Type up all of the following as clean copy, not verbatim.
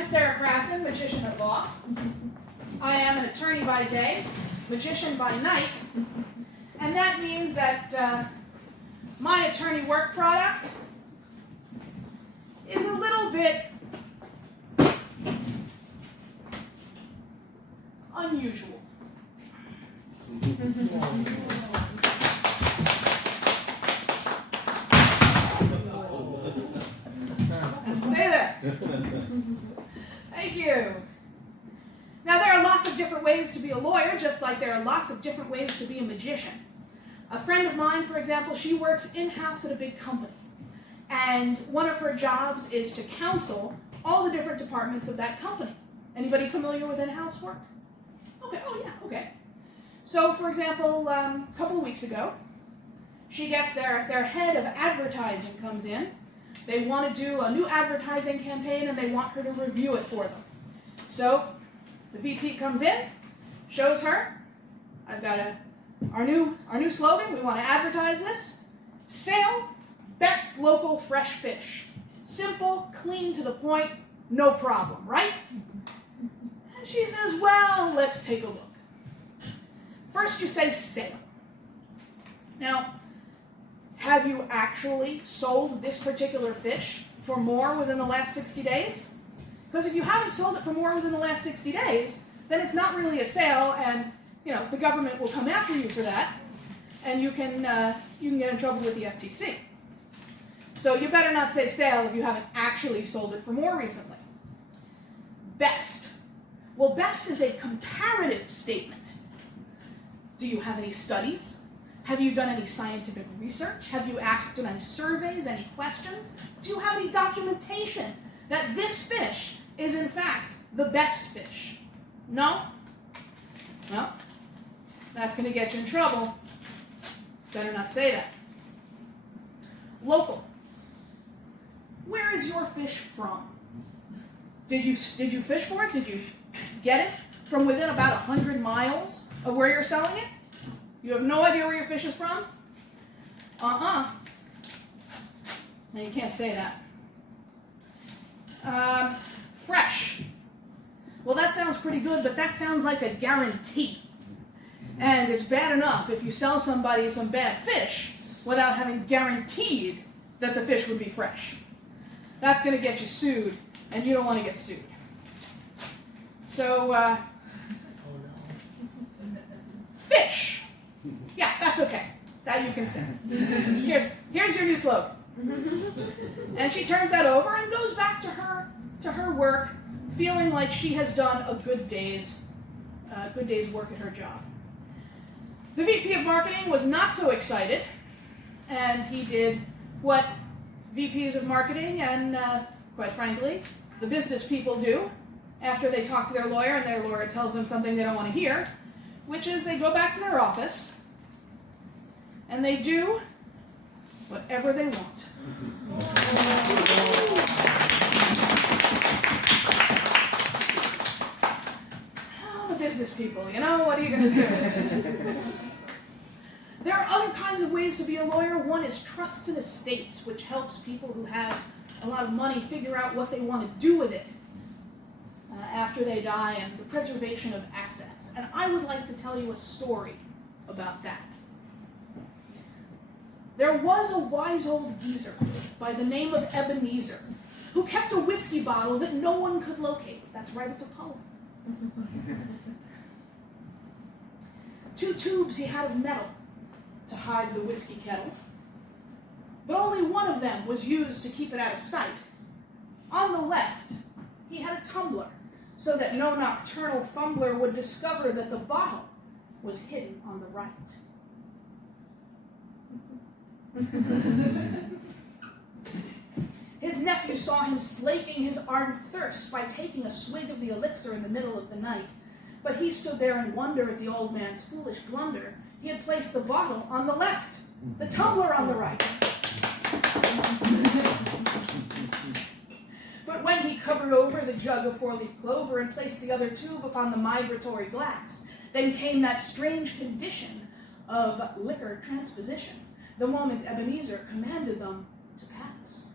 I'm Sara Crasson, magician at law. I am an attorney by day, magician by night, and that means that my attorney work product is a little bit unusual. And stay there. Thank you. Now, there are lots of different ways to be a lawyer, just like there are lots of different ways to be a magician. A friend of mine, for example, she works in-house at a big company. And one of her jobs is to counsel all the different departments of that company. Anybody familiar with in-house work? Okay, oh yeah, okay. So, for example, a couple of weeks ago, she gets their head of advertising comes in. They want to do a new advertising campaign and they want her to review it for them. So, the VP comes in, shows her, I've got our new slogan, we want to advertise this. Sale, best local fresh fish. Simple, clean, to the point, no problem, right? And she says, well, let's take a look. First you say sale. Now, have you actually sold this particular fish for more within the last 60 days? Because if you haven't sold it for more within the last 60 days, then it's not really a sale, and the government will come after you for that, and you can get in trouble with the FTC. So you better not say sale if you haven't actually sold it for more recently. Best. Well, best is a comparative statement. Do you have any studies? Have you done any scientific research? Have you done any surveys, any questions? Do you have any documentation that this fish is in fact the best fish? No? Well, that's going to get you in trouble. Better not say that. Local. Where is your fish from? Did you fish for it? Did you get it from within about 100 miles of where you're selling it? You have no idea where your fish is from? Now you can't say that. Fresh. Well, that sounds pretty good, but that sounds like a guarantee. And it's bad enough if you sell somebody some bad fish without having guaranteed that the fish would be fresh. That's going to get you sued, and you don't want to get sued. So, fish. Yeah, that's okay. That you can say. Here's your new slogan. And she turns that over and goes back to her work, feeling like she has done a good day's work at her job. The VP of marketing was not so excited, and he did what VPs of marketing and, quite frankly, the business people do after they talk to their lawyer and their lawyer tells them something they don't want to hear, which is they go back to their office and they do whatever they want. Oh, the business people, what are you going to do? There are other kinds of ways to be a lawyer. One is trusts and estates, which helps people who have a lot of money figure out what they want to do with it after they die, and the preservation of assets. And I would like to tell you a story about that. There was a wise old geezer by the name of Ebenezer who kept a whiskey bottle that no one could locate. That's right, it's a poem. 2 tubes he had of metal to hide the whiskey kettle, but only one of them was used to keep it out of sight. On the left, he had a tumbler, so that no nocturnal fumbler would discover that the bottle was hidden on the right. His nephew saw him slaking his ardent thirst by taking a swig of the elixir in the middle of the night, but he stood there in wonder at the old man's foolish blunder. He had placed the bottle on the left, the tumbler on the right. But when he covered over the jug of 4-leaf clover and placed the other tube upon the migratory glass, then came that strange condition of liquor transposition, the moment Ebenezer commanded them to pass.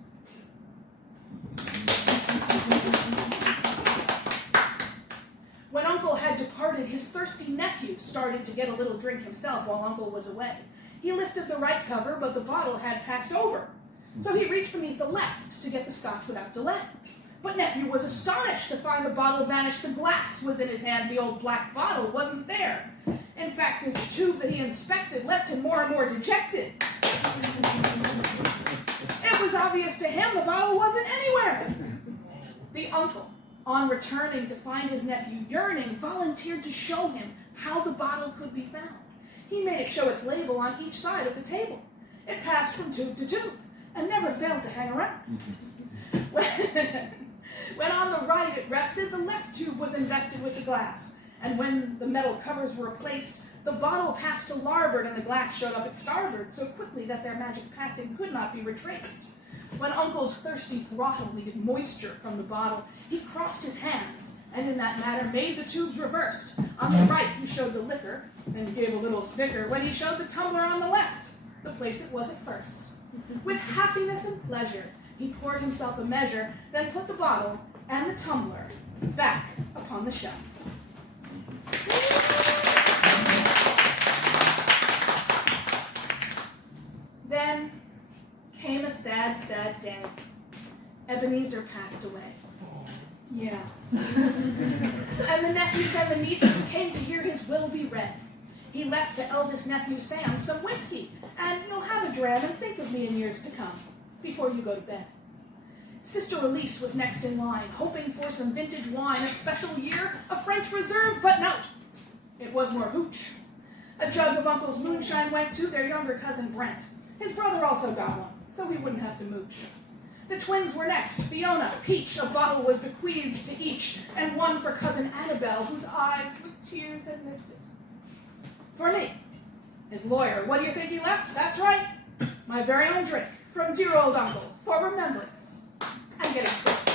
started to get a little drink himself while Uncle was away. He lifted the right cover, but the bottle had passed over. So he reached beneath the left to get the scotch without delay. But nephew was astonished to find the bottle vanished. The glass was in his hand. The old black bottle wasn't there. In fact, each tube that he inspected left him more and more dejected. It was obvious to him the bottle wasn't anywhere. The uncle, on returning to find his nephew yearning, volunteered to show him how the bottle could be found. He made it show its label on each side of the table. It passed from tube to tube and never failed to hang around. When on the right it rested, the left tube was invested with the glass. And when the metal covers were replaced, the bottle passed to larboard and the glass showed up at starboard so quickly that their magic passing could not be retraced. When Uncle's thirsty throttle needed moisture from the bottle, he crossed his hands and in that manner made the tubes reversed. On the right he showed the liquor, then gave a little snicker when he showed the tumbler on the left, the place it was at first. With happiness and pleasure, he poured himself a measure, then put the bottle and the tumbler back upon the shelf. Then came a sad, sad day. Ebenezer passed away. Yeah. And the nephews and the nieces came to hear his will be read. He left to eldest nephew Sam some whiskey, and you'll have a dram and think of me in years to come, before you go to bed. Sister Elise was next in line, hoping for some vintage wine, a special year, a French reserve, but no, it was more hooch. A jug of Uncle's moonshine went to their younger cousin Brent. His brother also got one, so he wouldn't have to mooch. The twins were next, Fiona, Peach, a bottle was bequeathed to each, and one for cousin Annabelle, whose eyes with tears had missed it. For me, his lawyer, what do you think he left? That's right, my very own drink from dear old Uncle, for remembrance. I'm getting twisted.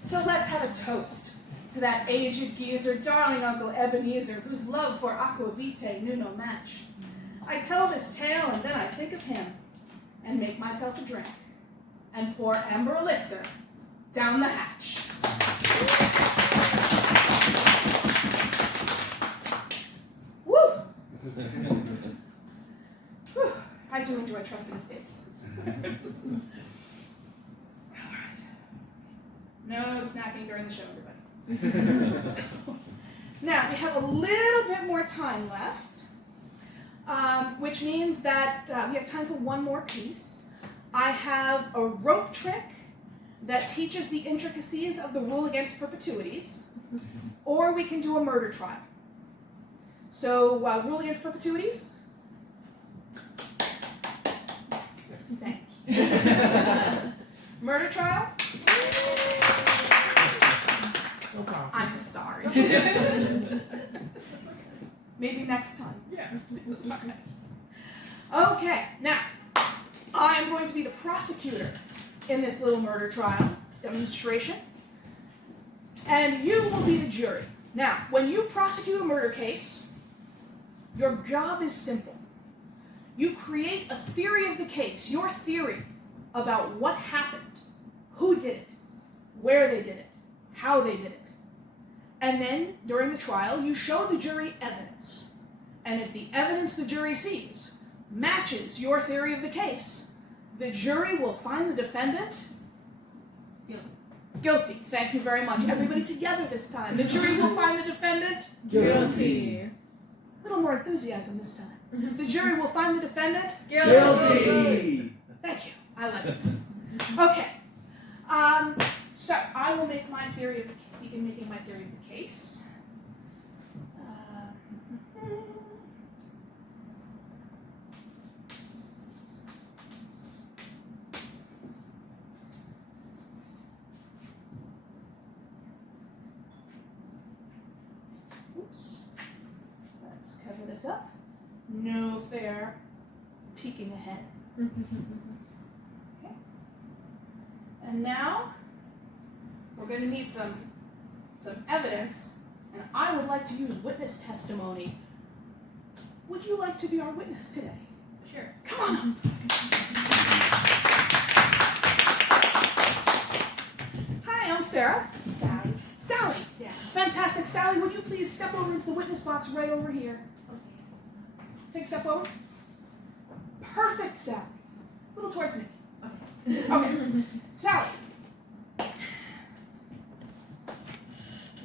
So let's have a toast to that aged geezer, darling Uncle Ebenezer, whose love for aquavitae knew no match. I tell this tale and then I think of him, and make myself a drink, and pour amber elixir down the hatch. Woo! Whew. I do enjoy trusting estates. All right. No snacking during the show, everybody. Now, we have a little bit more time left, which means that we have time for one more piece. I have a rope trick that teaches the intricacies of the rule against perpetuities, or we can do a murder trial. So, rule against perpetuities. Thank you. Murder trial. No problem. I'm sorry. Maybe next time. Yeah. Okay, now, I am going to be the prosecutor in this little murder trial demonstration, and you will be the jury. Now, when you prosecute a murder case, your job is simple. You create a theory of the case, your theory about what happened, who did it, where they did it, how they did it. And then, during the trial, you show the jury evidence. And if the evidence the jury sees matches your theory of the case, the jury will find the defendant guilty. Thank you very much. Everybody together this time. The jury will find the defendant Guilty. A little more enthusiasm this time. The jury will find the defendant Guilty. Thank you. I like it. Okay. So I will make my theory of begin making my theory of the case. Oops. Let's cover this up. No fair peeking ahead. Okay. And now we're going to need some evidence, and I would like to use witness testimony. Would you like to be our witness today? Sure. Come on up. Hi, I'm Sarah. Sally. Sally. Yeah. Fantastic. Sally, would you please step over into the witness box right over here? Take a step forward. Perfect, Sally. A little towards me. Okay. Sally.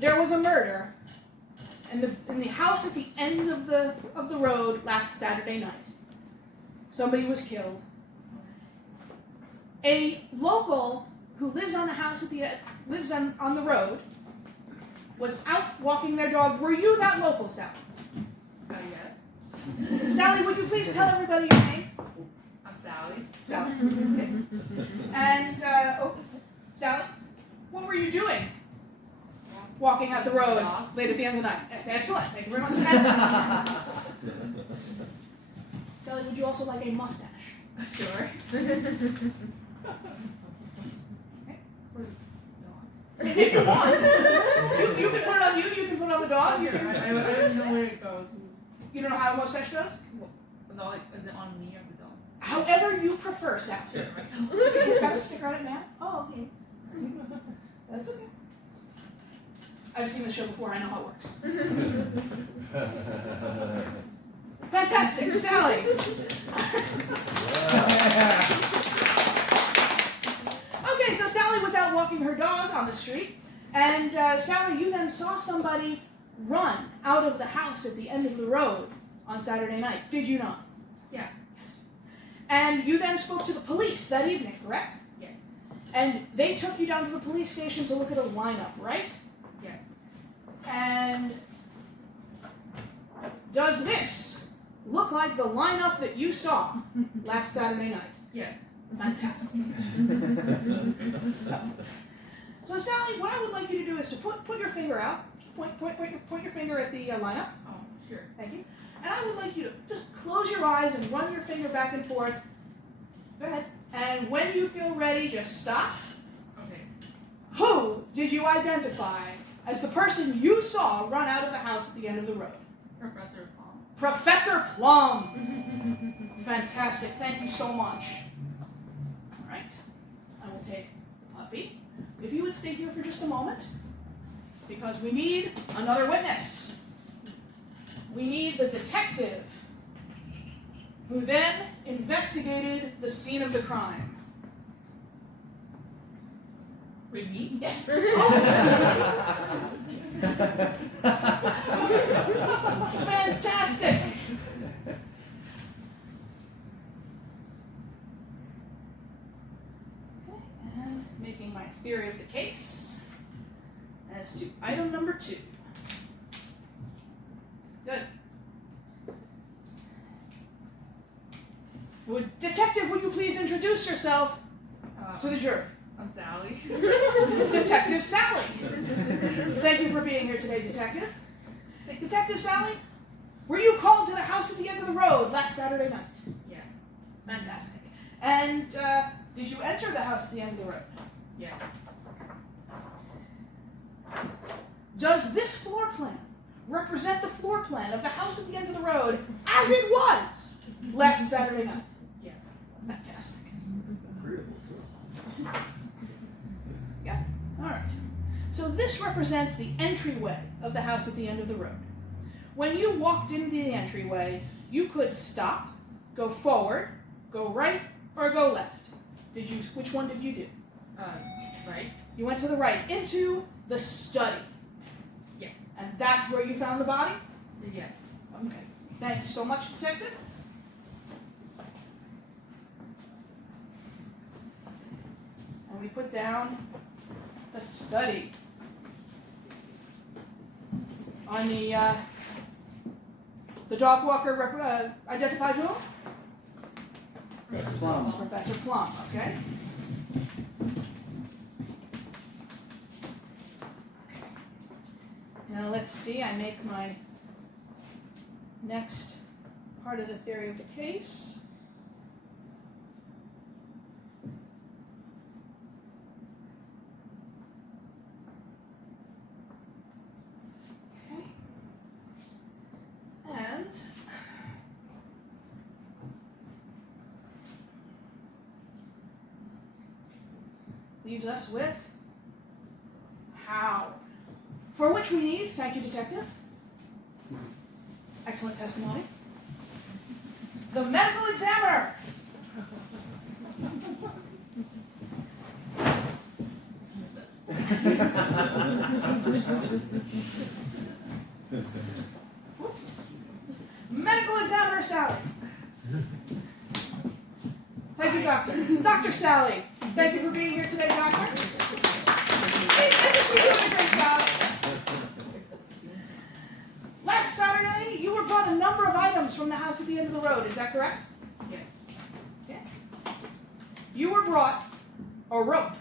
There was a murder in the house at the end of the road last Saturday night. Somebody was killed. A local who lives on the house lives on the road was out walking their dog. Were you that local, Sally? Yes. Sally, would you please tell everybody your name? I'm Sally. Sally. Okay. And Sally, what were you doing? Walking out the road late at the end of the night. That's excellent. Thank you very much. Sally, would you also like a mustache? Sure. If you want. You can put it on you, you can put it on the dog. I don't know where it goes. You don't know how a mustache goes? No, like, is it on me or the dog? However you prefer, Sally. It's got a sticker on it, man. Oh, okay. That's okay. I've seen the show before, I know how it works. Fantastic, Sally. Okay, so Sally was out walking her dog on the street, and Sally, you then saw somebody run out of the house at the end of the road on Saturday night. Did you not? Yeah. Yes. And you then spoke to the police that evening, correct? Yes. And they took you down to the police station to look at a lineup, right? Yes. And does this look like the lineup that you saw last Saturday night? Yes. Fantastic. So Sally, what I would like you to do is to put your finger out. Point your finger at the lineup. Oh, sure. Thank you. And I would like you to just close your eyes and run your finger back and forth. Go ahead. And when you feel ready, just stop. Okay. Who did you identify as the person you saw run out of the house at the end of the road? Professor Palm. Professor Plum. Fantastic. Thank you so much. All right. I will take the puppy. If you would stay here for just a moment, because we need another witness. We need the detective who then investigated the scene of the crime. With me? Yes. Fantastic. Okay, and making my theory of the case as to item number 2. Good. Detective, would you please introduce yourself to the jury? I'm Sally. Detective Sally. Thank you for being here today, Detective. Detective Sally, were you called to the house at the end of the road last Saturday night? Yeah. Fantastic. And did you enter the house at the end of the road? Yeah. Does this floor plan represent the floor plan of the house at the end of the road as it was last Saturday night? Yeah. Fantastic. Yeah, all right. So this represents the entryway of the house at the end of the road. When you walked into the entryway, you could stop, go forward, go right, or go left. Which one did you do? Right. You went to the right, into the study. Yes. And that's where you found the body? Yes. Okay. Thank you so much, Detective. And we put down the study on the dog walker identified who? Plum. Professor Plum, okay? Now let's see, I make my next part of the theory of the case. Okay. And leaves us with how. For which we need, thank you, Detective. Excellent testimony. The medical examiner. Whoops. Medical examiner Sally. Thank you, Doctor. Dr. Sally. Thank you for being here today, Doctor. You're doing a great job. Last Saturday, you were brought a number of items from the house at the end of the road. Is that correct? Yes. Yeah. You were brought a rope,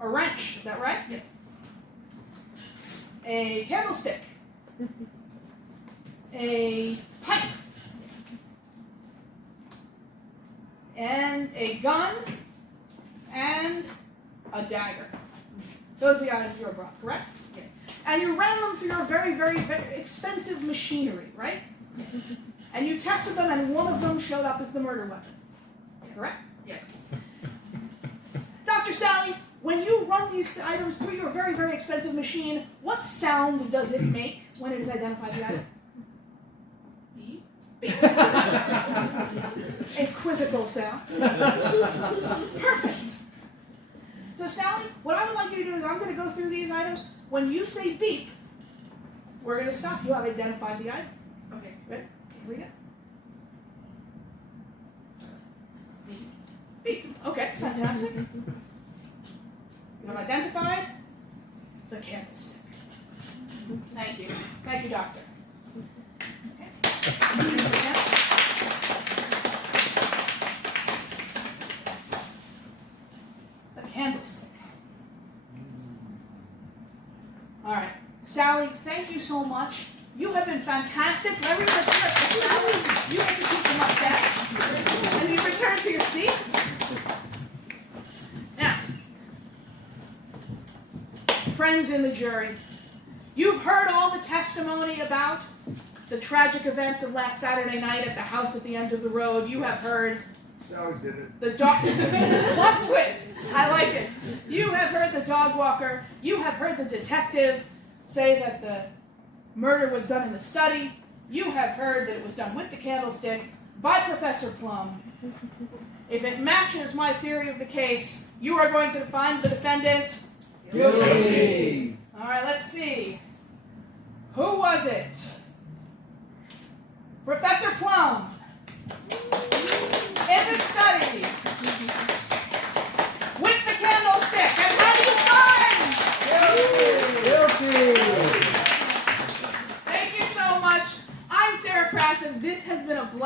a wrench. Is that right? Yes. A candlestick, a pipe, and a gun, and a dagger. Those are the items you were brought, correct? Yes. And you ran them through your very, very, very expensive machinery, right? Yes. And you tested them, and one of them showed up as the murder weapon, correct? Yes. Dr. Sally, when you run these items through your very, very expensive machine, what sound does it make when it has identified the item? Beep. A quizzical sound. Perfect. So Sally, what I would like you to do is I'm going to go through these items. When you say beep, we're going to stop. You have identified the item. Okay. Good? Here we go. Beep. Beep. Okay, fantastic. You have identified the candlestick. Thank you. Thank you, Doctor. Okay. The candlestick. All right. Sally, thank you so much. You have been fantastic. Everyone that's here, Sally, you get to keep the mustache. And you return to your seat. Now, friends in the jury, you've heard all the testimony about the tragic events of last Saturday night at the house at the end of the road. You have heard Sally did it. the dog. Plot twist! I like it. You have heard the dog walker. You have heard the detective say that the murder was done in the study. You have heard that it was done with the candlestick by Professor Plum. If it matches my theory of the case, you are going to find the defendant Guilty. All right, let's see. Who was it? Professor Plum. In the study. With the candlestick. And how do you find? Guilty. Thank you so much. I'm Sara Crasson. This has been a blast.